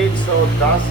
110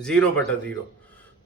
0/0।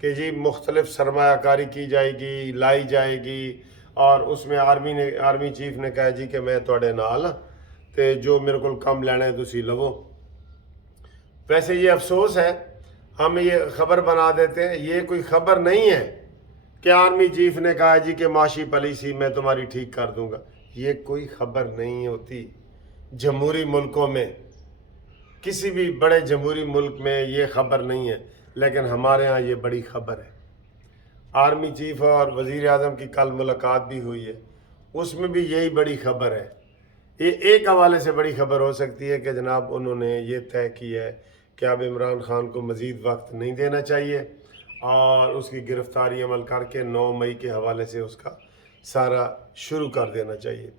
کہ جی مختلف سرمایہ کاری کی جائے گی، لائی جائے گی، اور اس میں آرمی چیف نے کہا جی کہ میں تواڈے نال ہاں تے جو میرے کو کم لینا ہے تسی لو۔ ویسے یہ افسوس ہے، ہم یہ خبر بنا دیتے ہیں، یہ کوئی خبر نہیں ہے کہ آرمی چیف نے کہا جی کہ معاشی پالیسی میں تمہاری ٹھیک کر دوں گا۔ یہ کوئی خبر نہیں ہوتی جمہوری ملکوں میں، کسی بھی بڑے جمہوری ملک میں یہ خبر نہیں ہے، لیکن ہمارے ہاں یہ بڑی خبر ہے۔ آرمی چیف اور وزیر اعظم کی کل ملاقات بھی ہوئی ہے، اس میں بھی یہی بڑی خبر ہے۔ یہ ایک حوالے سے بڑی خبر ہو سکتی ہے کہ جناب انہوں نے یہ طے کیا ہے کہ اب عمران خان کو مزید وقت نہیں دینا چاہیے اور اس کی گرفتاری عمل کر کے 9 مئی کے حوالے سے اس کا سارا شروع کر دینا چاہیے۔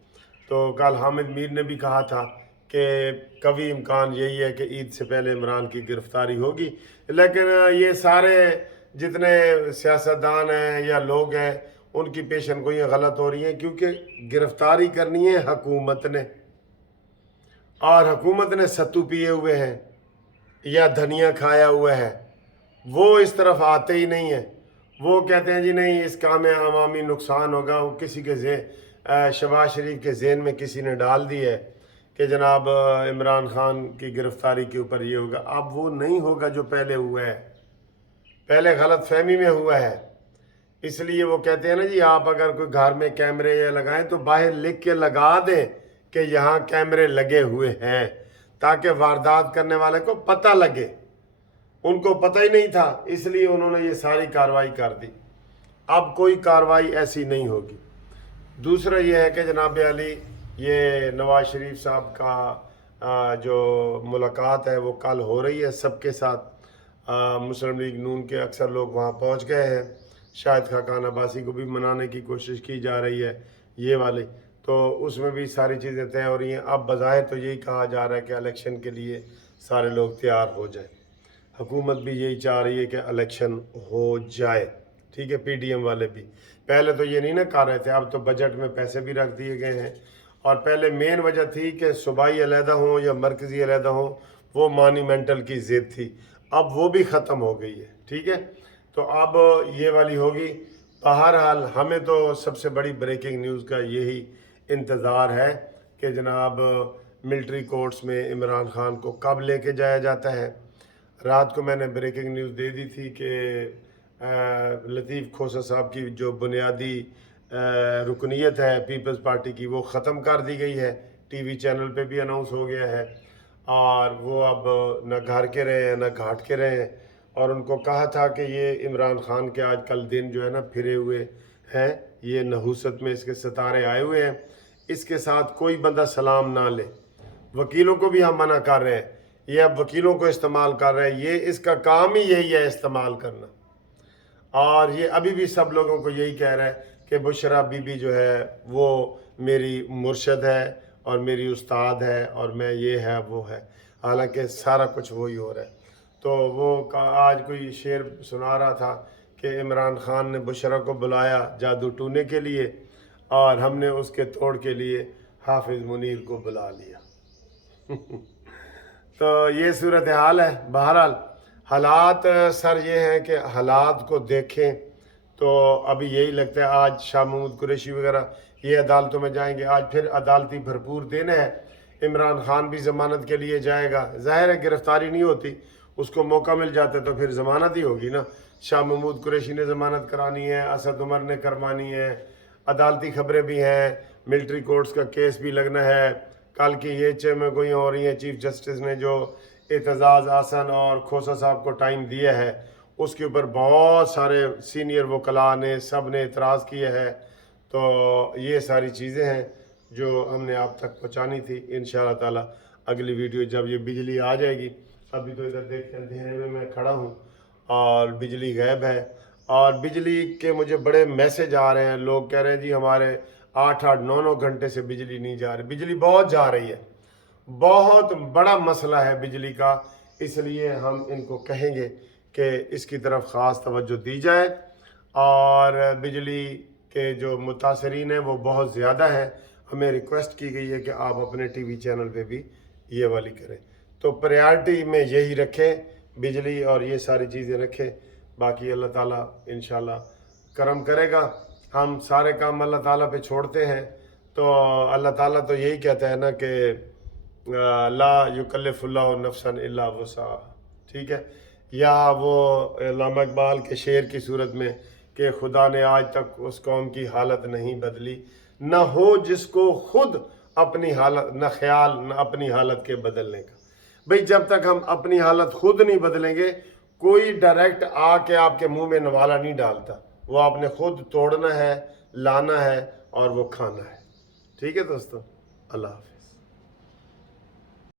تو کل حامد میر نے بھی کہا تھا کہ قوی امکان یہی ہے کہ عید سے پہلے عمران کی گرفتاری ہوگی، لیکن یہ سارے جتنے سیاستدان ہیں یا لوگ ہیں ان کی پیشن گوئیاں غلط ہو رہی ہیں، کیونکہ گرفتاری کرنی ہے حکومت نے، اور حکومت نے ستو پیے ہوئے ہیں یا دھنیا کھایا ہوا ہے، وہ اس طرف آتے ہی نہیں ہیں۔ وہ کہتے ہیں جی نہیں اس کام میں عوامی نقصان ہوگا، وہ کسی کے شہباز شریف کے ذہن میں کسی نے ڈال دی ہے کہ جناب عمران خان کی گرفتاری کے اوپر یہ ہوگا۔ اب وہ نہیں ہوگا جو پہلے ہوا ہے، پہلے غلط فہمی میں ہوا ہے۔ اس لیے وہ کہتے ہیں نا جی آپ اگر کوئی گھر میں کیمرے یا لگائیں تو باہر لکھ کے لگا دیں کہ یہاں کیمرے لگے ہوئے ہیں، تاکہ واردات کرنے والے کو پتہ لگے۔ ان کو پتہ ہی نہیں تھا، اس لیے انہوں نے یہ ساری کارروائی کر دی۔ اب کوئی کارروائی ایسی نہیں ہوگی۔ دوسرا یہ ہے کہ جناب علی یہ نواز شریف صاحب کا جو ملاقات ہے وہ کل ہو رہی ہے سب کے ساتھ۔ مسلم لیگ نون کے اکثر لوگ وہاں پہنچ گئے ہیں، شاہد خاقان عباسی کو بھی منانے کی کوشش کی جا رہی ہے یہ والی، تو اس میں بھی ساری چیزیں طے ہو رہی ہیں۔ اب بظاہر تو یہی کہا جا رہا ہے کہ الیکشن کے لیے سارے لوگ تیار ہو جائیں، حکومت بھی یہی چاہ رہی ہے کہ الیکشن ہو جائے، ٹھیک ہے۔ پی ڈی ایم والے بھی پہلے تو یہ نہیں نہ کر رہے تھے، اب تو بجٹ میں پیسے بھی رکھ دیے گئے ہیں، اور پہلے مین وجہ تھی کہ صوبائی علیحدہ ہوں یا مرکزی علیحدہ ہوں، وہ مانیمنٹل کی ضد تھی، اب وہ بھی ختم ہو گئی ہے، ٹھیک ہے۔ تو اب یہ والی ہوگی۔ بہرحال ہمیں تو سب سے بڑی بریکنگ نیوز کا یہی انتظار ہے کہ جناب ملٹری کورٹس میں عمران خان کو کب لے کے جایا جاتا ہے۔ رات کو میں نے بریکنگ نیوز دے دی تھی کہ لطیف کھوسہ صاحب کی جو بنیادی رکنیت ہے پیپلز پارٹی کی وہ ختم کر دی گئی ہے، ٹی وی چینل پہ بھی اناؤنس ہو گیا ہے، اور وہ اب نہ گھر کے رہے ہیں نہ گھاٹ کے رہے ہیں، اور ان کو کہا تھا کہ یہ عمران خان کے آج کل دن جو ہے نا پھرے ہوئے ہیں، یہ نحوست میں اس کے ستارے آئے ہوئے ہیں، اس کے ساتھ کوئی بندہ سلام نہ لے۔ وکیلوں کو بھی ہم منع کر رہے ہیں، یہ اب وکیلوں کو استعمال کر رہے ہیں، یہ اس کا کام ہی یہی ہے استعمال کرنا، اور یہ ابھی بھی سب لوگوں کو یہی کہہ رہا ہے کہ بشرا بی بی جو ہے وہ میری مرشد ہے اور میری استاد ہے اور میں یہ ہے وہ ہے، حالانکہ سارا کچھ وہی ہو رہا ہے۔ تو وہ آج کوئی شعر سنا رہا تھا کہ عمران خان نے بشرا کو بلایا جادو ٹونے کے لیے اور ہم نے اس کے توڑ کے لیے حافظ منیر کو بلا لیا۔ تو یہ صورتحال ہے۔ بہرحال حالات سر یہ ہیں کہ حالات کو دیکھیں تو ابھی یہی لگتا ہے آج شاہ محمود قریشی وغیرہ یہ عدالتوں میں جائیں گے، آج پھر عدالتی بھرپور دن ہے، عمران خان بھی ضمانت کے لیے جائے گا، ظاہر ہے گرفتاری نہیں ہوتی، اس کو موقع مل جاتا تو پھر ضمانت ہی ہوگی نا۔ شاہ محمود قریشی نے ضمانت کرانی ہے، اسد عمر نے کروانی ہے، عدالتی خبریں بھی ہیں، ملٹری کورٹس کا کیس بھی لگنا ہے، کل کی یہ میں گوئیاں ہو رہی ہیں، چیف جسٹس نے جو اعتزاز احسن اور کھوسہ صاحب کو ٹائم دیا ہے اس کے اوپر بہت سارے سینئر وکلاء نے سب نے اعتراض کیا ہے۔ تو یہ ساری چیزیں ہیں جو ہم نے آپ تک پہنچانی تھی۔ انشاءاللہ تعالی اگلی ویڈیو جب یہ بجلی آ جائے گی، ابھی تو ادھر دیکھیں اندھیرے میں کھڑا ہوں اور بجلی غائب ہے، اور بجلی کے مجھے بڑے میسج آ رہے ہیں، لوگ کہہ رہے ہیں جی ہمارے 8-8 9-9 گھنٹے سے بجلی نہیں جا رہی۔ بجلی بہت جا رہی ہے، بہت بڑا مسئلہ ہے بجلی کا، اس لیے ہم ان کو کہیں گے کہ اس کی طرف خاص توجہ دی جائے، اور بجلی کے جو متاثرین ہیں وہ بہت زیادہ ہیں، ہمیں ریکویسٹ کی گئی ہے کہ آپ اپنے ٹی وی چینل پہ بھی یہ والی کریں، تو پریارٹی میں یہی رکھیں، بجلی اور یہ ساری چیزیں رکھیں۔ باقی اللہ تعالیٰ انشاءاللہ کرم کرے گا. ہم سارے کام اللہ تعالیٰ پہ چھوڑتے ہیں تو اللہ تعالیٰ تو یہی کہتا ہے نا کہ لا یکلف اللہ نفسا الا وسعہا. ٹھیک ہے. یا وہ علامہ اقبال کے شعر کی صورت میں کہ خدا نے آج تک اس قوم کی حالت نہیں بدلی، نہ ہو جس کو خود اپنی حالت، نہ خیال نہ اپنی حالت کے بدلنے کا. بھئی جب تک ہم اپنی حالت خود نہیں بدلیں گے، کوئی ڈائریکٹ آ کے آپ کے منہ میں نوالا نہیں ڈالتا. وہ آپ نے خود توڑنا ہے، لانا ہے اور وہ کھانا ہے. ٹھیک ہے دوستو، اللہ حافظ.